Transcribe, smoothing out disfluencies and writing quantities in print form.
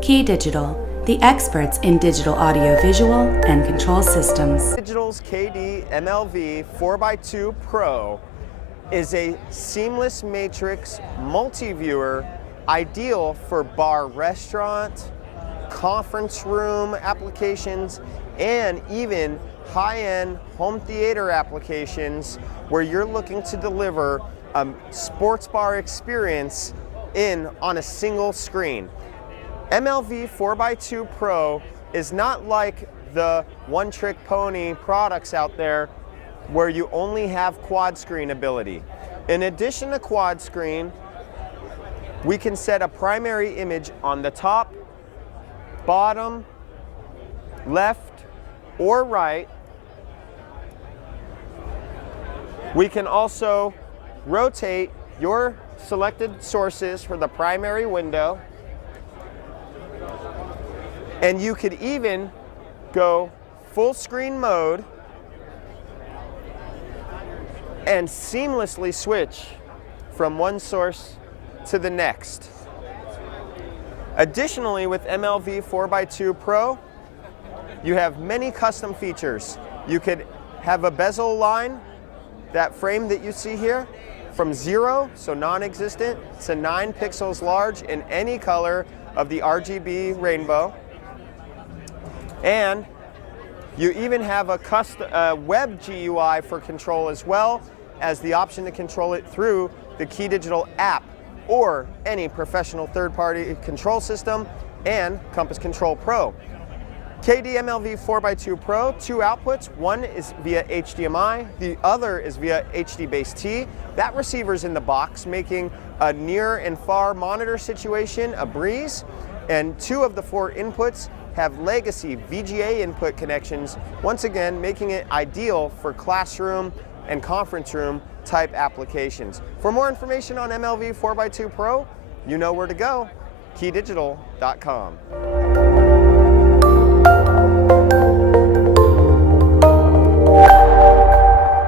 KeyDigital, the experts in digital audio-visual and control systems. KeyDigital's KD-MLV4x2Pro is a seamless matrix multi-viewer ideal for bar, restaurant, conference room applications, and even high-end home theater applications where you're looking to deliver a sports bar experience on a single screen. MLV4x2Pro is not like the one-trick pony products out there where you only have quad screen ability. In addition to quad screen, we can set a primary image on the top, bottom, left, or right. We can also rotate your selected sources for the primary window. And you could even go full screen mode and seamlessly switch from one source to the next. Additionally, with MLV4x2Pro, you have many custom features. You could have a bezel line, that frame that you see here, from 0, so non-existent, to 9 pixels large in any color of the RGB rainbow. And you even have a custom web GUI for control, as well as the option to control it through the KeyDigital app or any professional third-party control system and Compass Control Pro. KD-MLV4x2Pro, 2 outputs. One is via HDMI, the other is via HDBaseT. That receiver's in the box, making a near and far monitor situation a breeze. And 2 of the 4 inputs have legacy VGA input connections, once again making it ideal for classroom and conference room type applications. For more information on MLV4x2Pro, you know where to go, KeyDigital.com.